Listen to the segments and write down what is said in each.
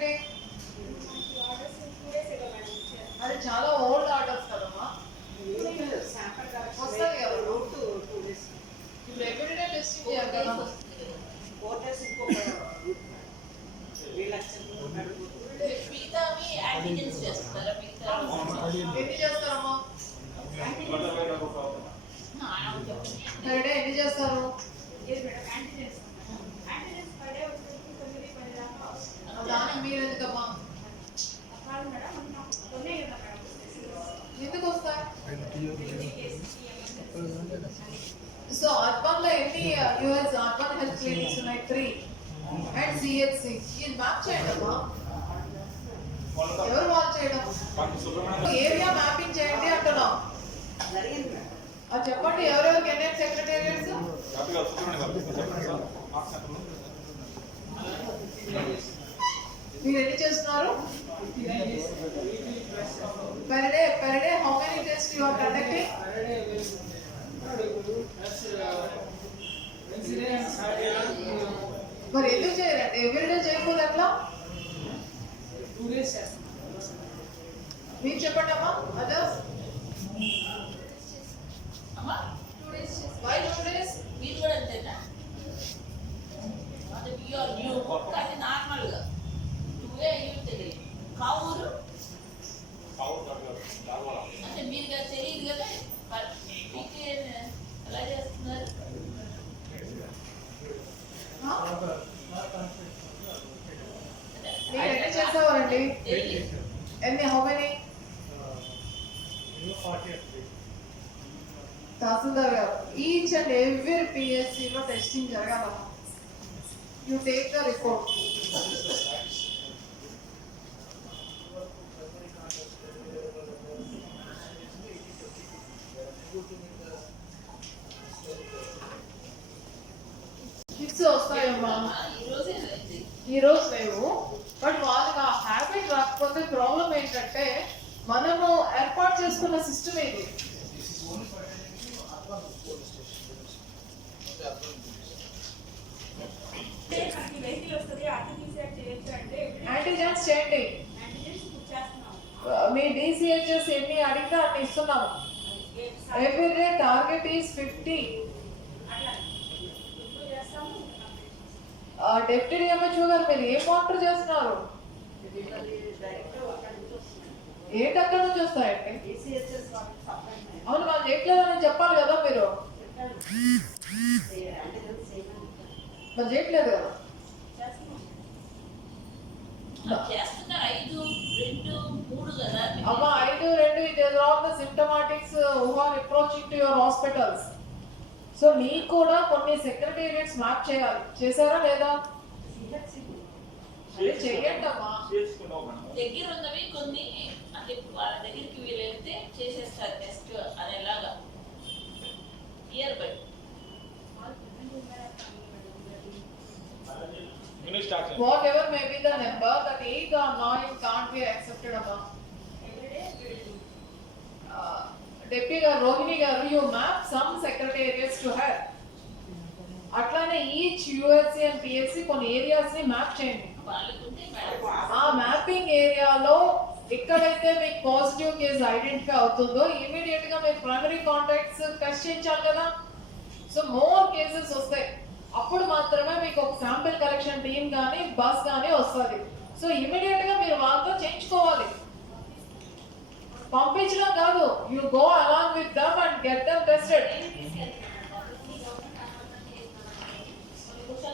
ఏంటి? అది చాలా ఓల్డ్ ఆర్డర్స్ కదమ్మా. వస్తుంది కదా ఇప్పుడు ఎవ్రీడే టెస్టింగ్ చేయాలి కదా. ఎన్ని చేస్తారమ్మా? పర్ డే ఎన్ని చేస్తారు? దానికి మీరు ఎందుకమ్మా? ఎందుకు వస్తాయి? సో అర్బన్ లో ఎన్ని యూఎస్ అర్బన్ హెల్త్ క్లినిక్స్ ఉన్నాయి? 3 అండ్ సిహెచ్సి. ఇది మ్యాప్ చేయండి అమ్మా. ఎవరు వాళ్ళు చేయడం? ఏరియా మ్యాపింగ్ చేయండి అంటున్నాం. అది చెప్పండి ఎవరెవరికి ఎన్ఎం సెక్రటేరియట్స్? మీరు ఎన్ని చేస్తున్నారు? per day how many tests you are conducting? మరి ఎందుకు చేయరండి? ఎవ్రీడే చేయకూడదు అట్లా? 2 days మీరు చెప్పండి అమ్మా. అదర్స్ అమ్మా 2 days why 2 days? మీరు కూడా అంతేనా? అంటే ప్యూర్ న్యూ కానీ నార్మల్గా 2 days తెలియదు. కావురు అంటే మీరు తెలియదు కదా మీకు ఎలా చేస్తున్నారు? మీరు ఎన్ని చేసేవారండి? ఎన్ని? How many? తహసీల్దార్ గారు ఈచ్ అండ్ ఎవ్రీ పిఎస్సిలో టెస్టింగ్ జరగాలమ్మా. You take the report. Kits వస్తాయమ్మా. ఈరోజు లేవు, బట్ వాళ్ళకి ఆ హ్యాబిట్ రాకపోతే ప్రాబ్లం ఏంటంటే మనము ఏర్పాటు చేసుకున్న సిస్టమ్ ఇది. యాంటీజెన్స్ చేయండి. మీ డిసిహెచ్ఎస్ ఎన్ని అడిగితే అన్ని ఇస్తున్నాము. Everyday target is 50. Deputy DMHO గారు మీరు ఏ మానిటర్ చేస్తున్నారు? ఏంటి అక్కడ నుంచి వస్తాయండి? అవును, వాళ్ళు చేయట్లేదని చెప్పాలి కదా మీరు. మరి చేయట్లేదు కదా. అమ్మా 5-2 it is all the symptomatics who are approaching to your hospitals. So మీకు కూడా కొన్ని సెక్రటేరియట్స్ మ్యాప్ చేయాలి. చేశారా లేదా? చెయ్యండి అమ్మా. దగ్గర ఉన్నవి కొన్ని అంటే వాళ్ళ దగ్గరికి వీళ్ళు వెళ్తే చేసేస్తారు టెస్ట్ అనేలాగా. Year by whatever may be the number, that 8 or 9 can't be accepted amma. Deputy Rohini garu, you map some secretariats to her. అట్లానే ఈచ్ యూఎస్సీ అండ్ పిఎస్సీ కొన్ని ఏరియాస్ ని మ్యాప్ చేయండి. ఆ మ్యాపింగ్ ఏరియాలో ఎక్కడైతే మీకు పాజిటివ్ కేసు ఐడెంటిఫై అవుతుందో immediate గా మీరు ప్రైమరీ కాంటాక్ట్స్ టెస్ట్ చేయించాలి కదా. సో మోర్ కేసెస్ వస్తాయి, అప్పుడు మాత్రమే మీకు ఒక శాంపిల్ కలెక్షన్ టీమ్ కానీ బస్ కానీ వస్తుంది. సో ఇమీడియట్ గా మీరు వాళ్ళతో చేయించుకోవాలి, పంపించడం కాదు. You go along with them and get them tested.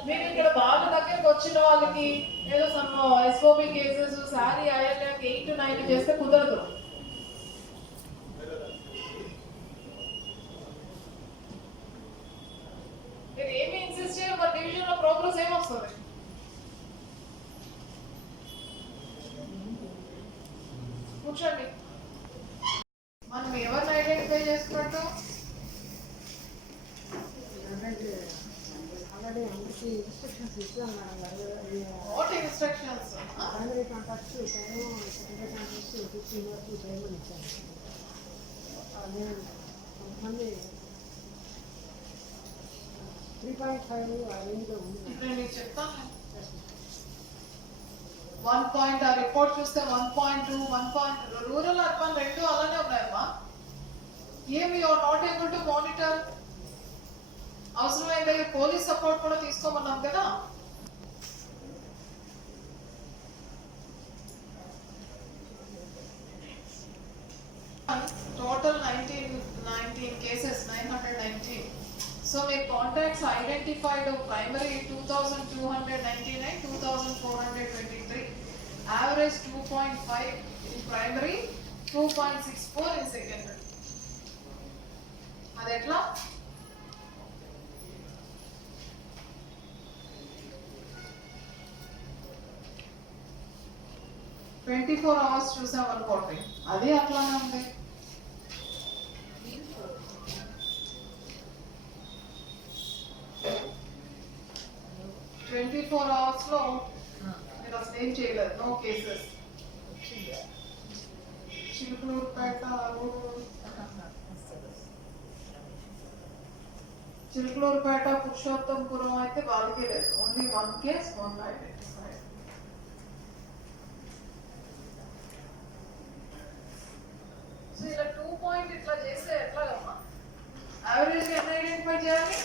మీరు ఇక్కడ బాగా దగ్గరకు వచ్చిన వాళ్ళకి ఏదో సమ్ ఎస్ఓబి కేసెస్ సారీ అయ్యాక 8 to 9 చేస్తే కుదరదు. మీరు ఏమి ఇన్సిస్ట్ చేయరు, మరి డివిజన్ లో ప్రోగ్రెస్ ఏమొస్తుంది? కూర్చోండి. మనం ఎవరిని ఐడెంటిఫై చేసుకున్నట్టు? What instructions? Primary contacts, secondary contacts, 15 వరకు చేయమని ఇచ్చాను. నేను కొంతమంది 3.5 ఆ రేంజ్లో ఉంది. ఇప్పుడు నేను చెప్తాను. 1 పాయింట్ ఆ రిపోర్ట్ చూస్తే 1.2 రూరల్ అర్బన్ రెండు అలానే ఉన్నాయమ్మా. ఏమి you are not able to monitor? అవసరమైతే పోలీస్ సపోర్ట్ కూడా తీసుకోమన్నాం కదా. Total 19 cases 919. సో మీ contacts identified primary 2299, 2423, average 2.5 in primary, 2.64 in secondary. అది ఎట్లా? ట్వంటీ-4 hours చూసాం అనుకోండి, అది అట్లానే ఉంది. ట్వంటీ-4 hours లో మీరు అసలు ఏం చేయలేదు, నో కేసెస్. చిలుకలూరుపేట, పురుషోత్తంపురం అయితే వాళ్ళకే లేదు, ఓన్లీ 1 case, 1 ఐడెంటిఫైడ్. సో ఇలా 2 పాయింట్ ఇట్లా చేస్తే ఎట్లాగమ్మా? యావరేజ్ గా ఎన్ని ఐడెంటిఫై చేయాలి?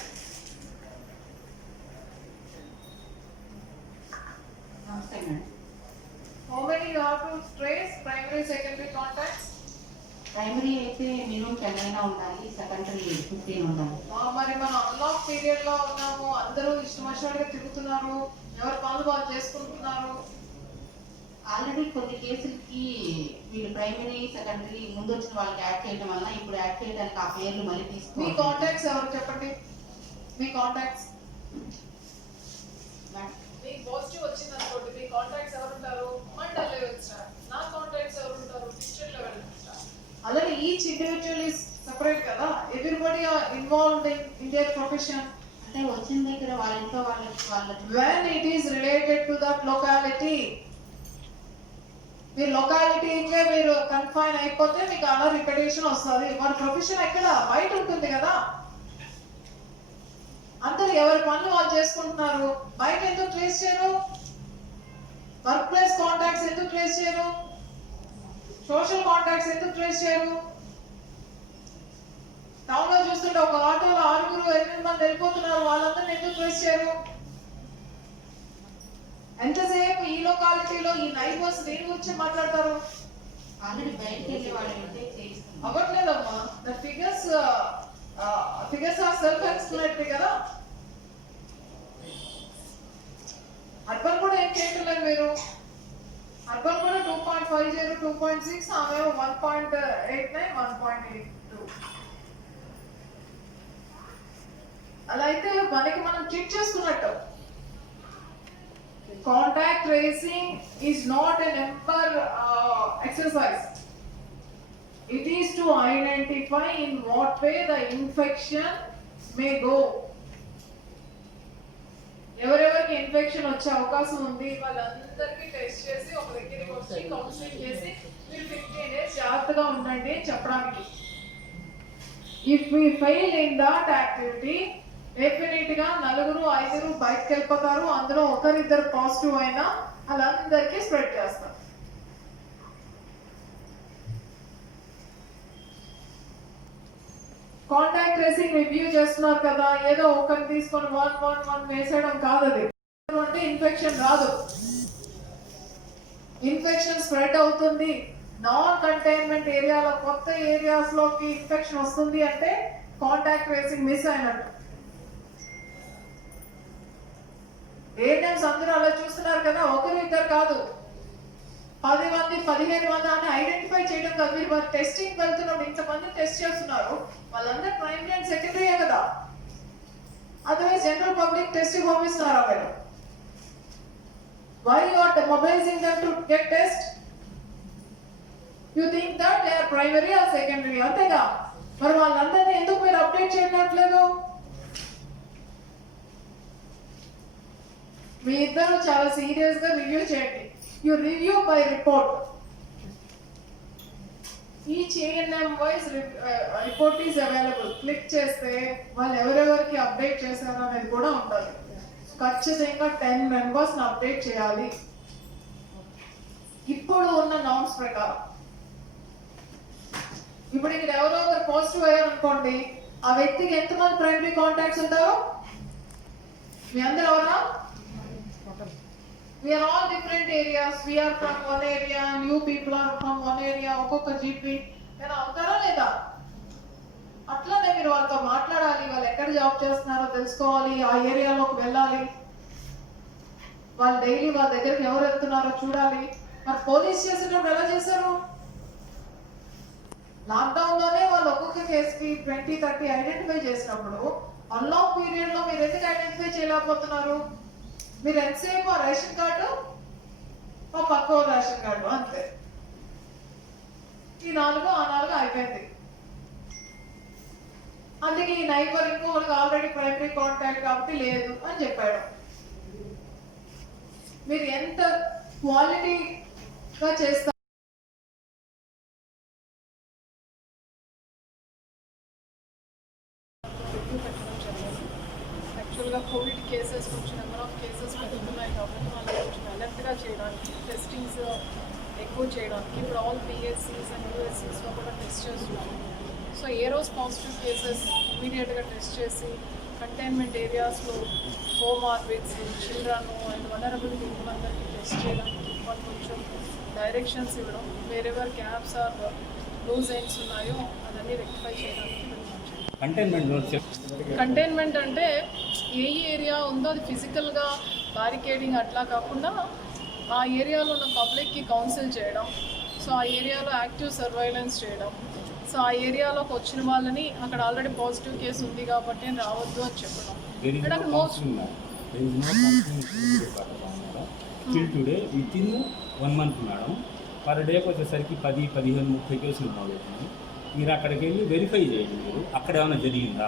How many you have to trace? Primary, secondary contacts? Primary అయితే మినిమం 10 అయినా ఉండాలి, సెకండరీ 15 ఉండాలి. మరి మనం అన్లాక్ పీరియడ్ లో ఉన్నాము, అందరూ ఇష్టం వచ్చినట్టుగా తిరుగుతున్నారు, ఎవరి పనులు వాళ్ళు చేసుకుంటున్నారు. ఆల్రెడీ కొన్ని కేసులకి వీళ్ళు ప్రైమరీ సెకండరీ ముందు వచ్చిన వాళ్ళకి యాడ్ చేయడం వల్ల ఇప్పుడు యాడ్ చేయడానికి ఆ పేర్లు మళ్ళీ మీ తీసుకోవాలి. కాంటాక్ట్స్ ఎవరు చెప్పండి? మీ కాంటాక్ట్స్ మీకు పాజిటివ్ వచ్చింది అనుకోండి, మీ కాంటాక్ట్స్ ఎవరు ఉంటారు? Mandal level star. నా కాంటాక్ట్స్ ఎవరు ఉంటారు? District level star. అలానే ఈచ్ ఇండివిజువల్ ఇస్ సెపరేట్ కదా. Everybody are involved in their profession. అంటే వచ్చిన దగ్గర వాళ్ళ ఇంట్లో వాళ్ళ when it is related to that locality, మీ లొకాలిటీకే మీరు కన్ఫైన్ అయిపోతే మీకు అలా రిపిటేషన్ వస్తుంది. మన ప్రొఫెషన్ ఎక్కడ బయట ఉంటుంది కదా. అందరు ఎవరి పనులు వాళ్ళు చేసుకుంటున్నారు, బయట ఎందుకు ట్రేస్ చేయరు? వర్క్ ప్లేస్ కాంటాక్ట్స్ ఎందుకు ట్రేస్ చేయరు? సోషల్ కాంటాక్ట్స్ ఎందుకు ట్రేస్ చేయరు? టౌన్ లో చూస్తుంటే ఒక ఆటోలో 6-8 మంది వెళ్ళిపోతున్నారు, వాళ్ళందరినీ ఎందుకు ట్రేస్ చేయరు? ఎంతసేపు ఈ లొకాలిటీలో ఈ నైబర్స్ దేని గురించి మాట్లాడతారు? ఆల్రెడీ బయటకు వెళ్ళి వాళ్ళు ఉంటే చేయిస్తాం. అవ్వట్లేదమ్మా. The figures are self explanatory కదా. అర్బన్ కూడా ఏం చేయట్లేదు మీరు. అర్బన్ కూడా 2.50, 2.6, ఆమె 1.89, 1.82. అలా అయితే మనకి మనం చెక్ చేసుకున్నట్టు. Contact tracing is not a number exercise. It is to identify in what way the infection may go. ఎవరెవరికి ఇన్ఫెక్షన్ వచ్చే అవకాశం ఉంది వాళ్ళందరికీ టెస్ట్ చేసి ఒక దగ్గరికి వచ్చి కౌన్సిలింగ్ చేసి మీరు 15 days జాగ్రత్తగా ఉండండి అని చెప్పడానికి. If we fail in that activity, definite గా 4-5 బయటకు వెళ్ళిపోతారు. అందులో ఒకరిద్దరు పాజిటివ్ అయినా వాళ్ళందరికీ స్ప్రెడ్ చేస్తారు. కాంటాక్ట్ ట్రేసింగ్ రివ్యూ చేస్తున్నారు కదా, ఏదో ఒకరిని తీసుకొని 1 వేసేయడం కాదు. అది అంటే ఇన్ఫెక్షన్ రాదు, ఇన్ఫెక్షన్ స్ప్రెడ్ అవుతుంది. నాన్ కంటైన్మెంట్ ఏరియాలో కొత్త ఏరియాస్ లోకి ఇన్ఫెక్షన్ వస్తుంది అంటే కాంటాక్ట్ ట్రేసింగ్ మిస్ అయినట్టు. ఏఎన్ఎంస్ అందరూ అలా చూస్తున్నారు కదా, ఒకరు ఇద్దరు కాదు, 10 మంది 15 మంది అని ఐడెంటిఫై చేయడం కాదు. మీరు మరి టెస్టింగ్ వెళ్తున్నప్పుడు ఇంతమంది టెస్ట్ చేస్తున్నారు, వాళ్ళందరూ ప్రైమరీ అండ్ సెకండరీయే కదా. అదర్వైజ్ జనరల్ పబ్లిక్ టెస్టింగ్ పంపిస్తున్నారు మీరు. Why you are mobilizing them to get test? You think that they are primary or secondary? అంతేగా. మరి వాళ్ళందరినీ ఎందుకు మీరు అప్డేట్ చేయట్లేదు? మీ ఇద్దరు చాలా సీరియస్ గా రివ్యూ చేయండి. You review by report. Each ANM wise report is available. Click చేస్తే వాళ్ళు ఎవరెవరికి అప్డేట్ చేశారు అనేది కూడా ఉంటుంది. ఖచ్చితంగా 10 మెంబర్స్ అప్డేట్ చేయాలి. ఇప్పుడు ఉన్న నామ్స్ ప్రకారం. ఇప్పుడు ఇక్కడ ఎవరో ఒకరు పాజిటివ్ అయ్యారు అనుకోండి, ఆ వ్యక్తికి ఎంతమంది ప్రైమరీ కాంటాక్ట్స్ ఉంటారు? మీ అందరూ ఎవరా? We are all different areas. We are from one area, new people are from one area. ఒక్కొక్క జీపీ నేను అవుతారా లేదా? అట్లానే మీరు వాళ్ళతో మాట్లాడాలి, వాళ్ళు ఎక్కడ జాబ్ చేస్తున్నారో తెలుసుకోవాలి, ఆ ఏరియాలోకి వెళ్ళాలి, వాళ్ళు డైలీ వాళ్ళ దగ్గరికి ఎవరు వెళ్తున్నారో చూడాలి. మరి పోలీస్ చేసేటప్పుడు ఎలా చేశారు? లాక్డౌన్ లోనే వాళ్ళు ఒక్కొక్క కేసుకి 20-30 ఐడెంటిఫై చేసినప్పుడు అన్లాక్ పీరియడ్ లో మీరు ఎందుకు ఐడెంటిఫై చేయలేకపోతున్నారు? మీరు ఎంతసేపు ఆ రేషన్ కార్డు, ఆ పక్క రేషన్ కార్డు అంతే. ఈ 4 ఆ 4 అయిపోయింది. అందుకే ఈ నైబర్ ఇంకొకరికి ఆల్రెడీ ప్రైమరీ కాంటాక్ట్ కాబట్టి లేదు అని చెప్పాడు. మీరు ఎంత క్వాలిటీగా చేస్తారు? యాక్చువల్గా కోవిడ్ కేసెస్ కొంచెం నెంబర్ ఆఫ్ కేసెస్ పెరుగుతున్నాయి కాబట్టి వాళ్ళు కొంచెం అలర్ట్గా చేయడానికి, టెస్టింగ్స్ ఎక్కువ చేయడానికి ఇప్పుడు ఆల్ పిఎస్సీస్ అండ్ యూఎస్సీస్లో కూడా టెస్ట్ చేస్తున్నాం. సో ఏ రోజు పాజిటివ్ కేసెస్ ఇమీడియట్గా టెస్ట్ చేసి కంటైన్మెంట్ ఏరియాస్లో home orbits, children and vulnerable people అందరికీ టెస్ట్ చేయడానికి వాళ్ళు కొంచెం డైరెక్షన్స్ ఇవ్వడం, wherever cabs or lose ends ఉన్నాయో అదన్నీ రెక్టిఫై చేయడానికి. కంటైన్మెంట్ అంటే ఏ ఏరియా ఉందో అది ఫిజికల్గా బారికేడింగ్ అట్లా కాకుండా ఆ ఏరియాలో ఉన్న పబ్లిక్కి కౌన్సిల్ చేయడం, సో ఆ ఏరియాలో యాక్టివ్ సర్వైలెన్స్ చేయడం, సో ఆ ఏరియాలోకి వచ్చిన వాళ్ళని అక్కడ ఆల్రెడీ పాజిటివ్ కేసు ఉంది కాబట్టి రావద్దు అని చెప్పడం. Today with in 1 month madam, per డేకి వచ్చేసరికి 10, 15, 30 కేసులు మొదలవుతుంది. మీరు అక్కడికి వెళ్ళి వెరిఫై చేయండి, మీరు అక్కడ ఏమైనా జరిగిందా?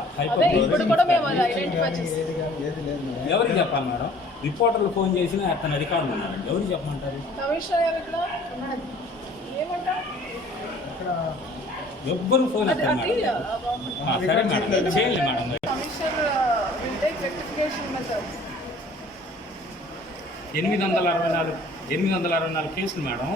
ఎవరికి చెప్పాలి మేడం? రిపోర్టర్లు ఫోన్ చేసినా అతను అధికారులు ఉన్నారండి, ఎవరికి చెప్పమంటారు? ఎవ్వరు ఫోన్ ఎత్తారు మేడం. సరే మేడం, చేయండి మేడం. 864 కేసులు మేడం.